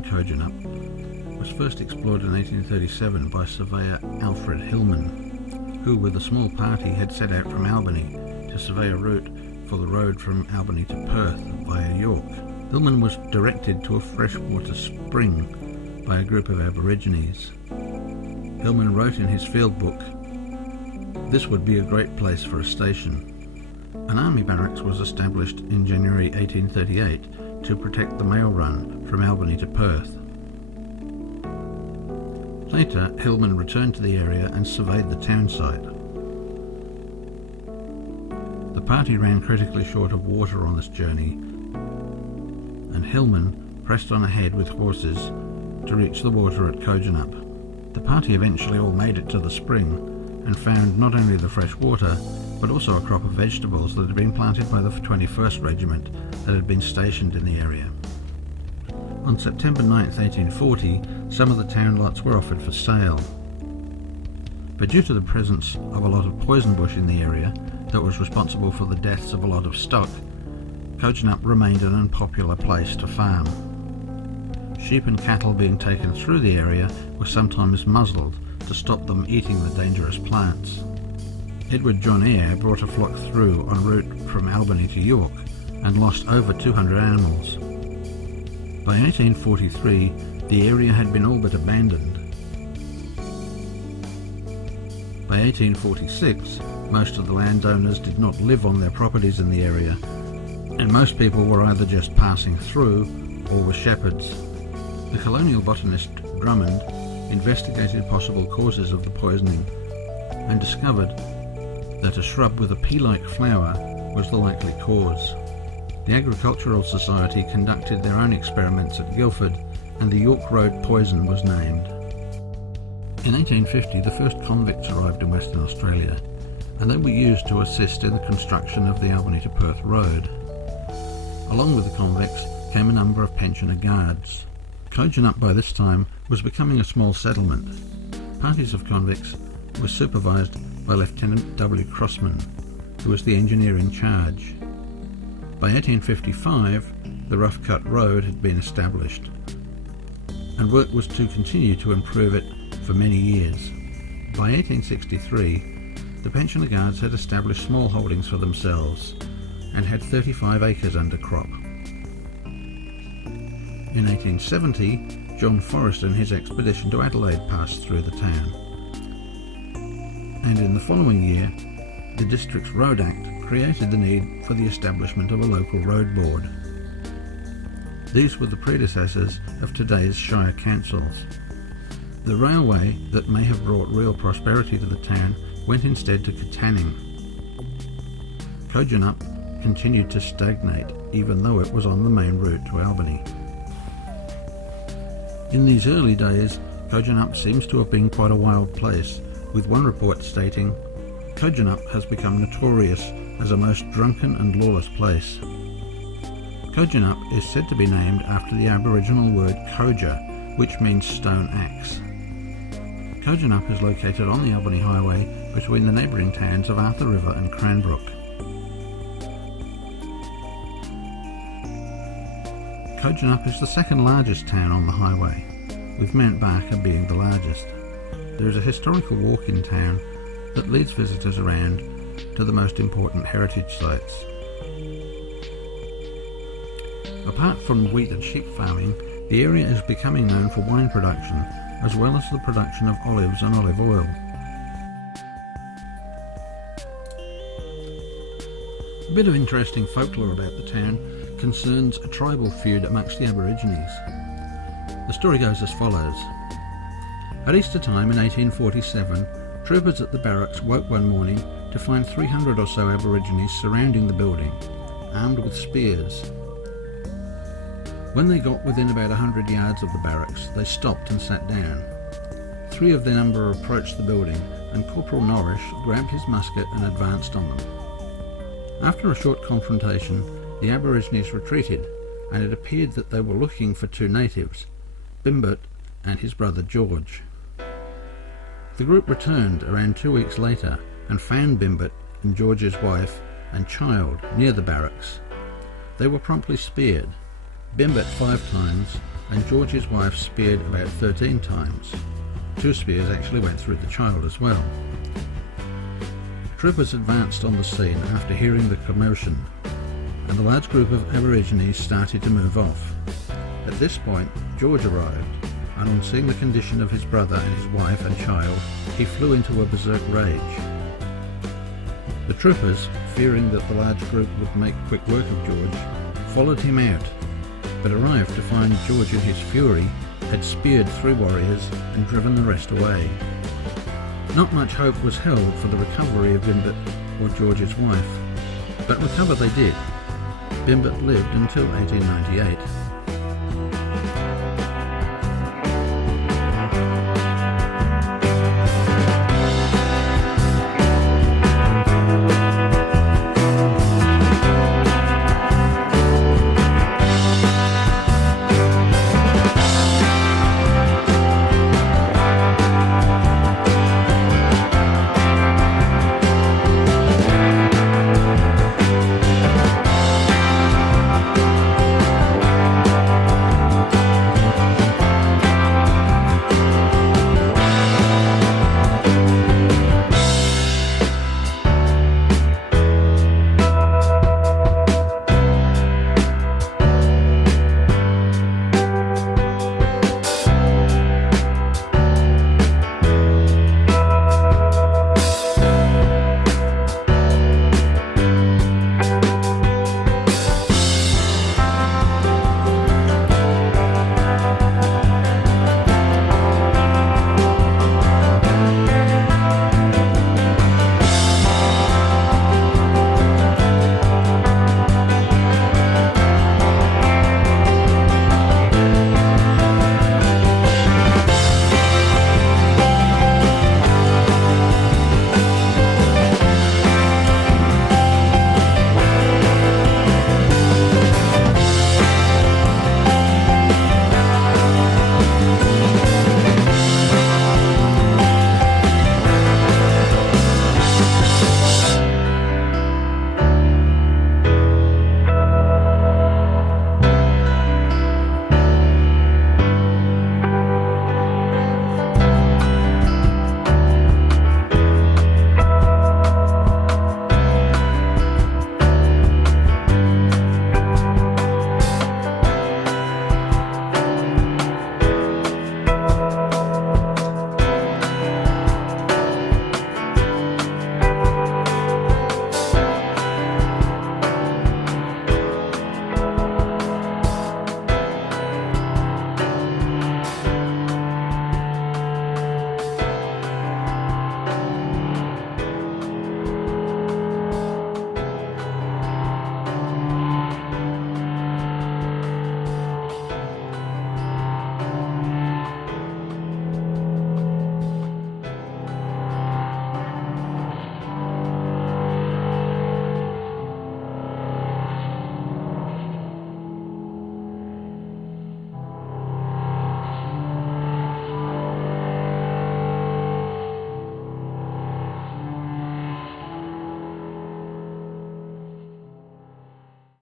around Kojonup was first explored in 1837 by surveyor Alfred Hillman, who with a small party had set out from Albany to survey a route for the road from Albany to Perth via York. Hillman was directed to a freshwater spring by a group of Aborigines. Hillman wrote in his field book, "This would be a great place for a station." An army barracks was established in January 1838 to protect the mail run from Albany to Perth. Later, Hillman returned to the area and surveyed the town site. The party ran critically short of water on this journey, and Hillman pressed on ahead with horses to reach the water at Kojonup. The party eventually all made it to the spring and found not only the fresh water, but also a crop of vegetables that had been planted by the 21st Regiment that had been stationed in the area. On September 9, 1840, some of the town lots were offered for sale. But due to the presence of a lot of poison bush in the area that was responsible for the deaths of a lot of stock, Kojonup remained an unpopular place to farm. Sheep and cattle being taken through the area were sometimes muzzled to stop them eating the dangerous plants. Edward John Eyre brought a flock through en route from Albany to York and lost over 200 animals. By 1843, the area had been all but abandoned. By 1846, most of the landowners did not live on their properties in the area, and most people were either just passing through or were shepherds. The colonial botanist Drummond investigated possible causes of the poisoning and discovered that a shrub with a pea-like flower was the likely cause. The Agricultural Society conducted their own experiments at Guildford, and the York Road poison was named. In 1850, the first convicts arrived in Western Australia, and they were used to assist in the construction of the Albany to Perth Road. Along with the convicts came a number of pensioner guards. Kojonup by this time was becoming a small settlement. Parties of convicts were supervised by Lieutenant W. Crossman, who was the engineer in charge. By 1855, the Rough Cut Road had been established, and work was to continue to improve it for many years. By 1863, the pensioner guards had established small holdings for themselves and had 35 acres under crop. In 1870, John Forrest and his expedition to Adelaide passed through the town. And in the following year, the Districts Road Act created the need for the establishment of a local road board. These were the predecessors of today's shire councils. The railway that may have brought real prosperity to the town went instead to Katanning. Kojonup continued to stagnate even though it was on the main route to Albany. In these early days, Kojonup seems to have been quite a wild place, with one report stating, "Kojonup has become notorious as a most drunken and lawless place." Kojonup is said to be named after the Aboriginal word koja, which means stone axe. Kojonup is located on the Albany Highway between the neighbouring towns of Arthur River and Cranbrook. Kojonup is the second largest town on the highway, with Mount Barker being the largest. There is a historical walk in town that leads visitors around to the most important heritage sites. Apart from wheat and sheep farming, the area is becoming known for wine production, as well as the production of olives and olive oil. A bit of interesting folklore about the town concerns a tribal feud amongst the Aborigines. The story goes as follows. At Easter time in 1847, troopers at the barracks woke one morning to find 300 or so Aborigines surrounding the building, armed with spears. When they got within about 100 yards of the barracks, they stopped and sat down. 3 of their number approached the building, and Corporal Norrish grabbed his musket and advanced on them. After a short confrontation, the Aborigines retreated, and it appeared that they were looking for 2 natives, Bimbert and his brother George. The group returned around 2 weeks later and found Bimbert and George's wife and child near the barracks. They were promptly speared, Bimbert 5 times and George's wife speared about 13 times. 2 spears actually went through the child as well. Troopers advanced on the scene after hearing the commotion, and the large group of Aborigines started to move off. At this point, George arrived, and on seeing the condition of his brother and his wife and child, he flew into a berserk rage. The troopers, fearing that the large group would make quick work of George, followed him out, but arrived to find George in his fury had speared 3 warriors and driven the rest away. Not much hope was held for the recovery of Bimbit or George's wife, but recover they did. Bimbit lived until 1898.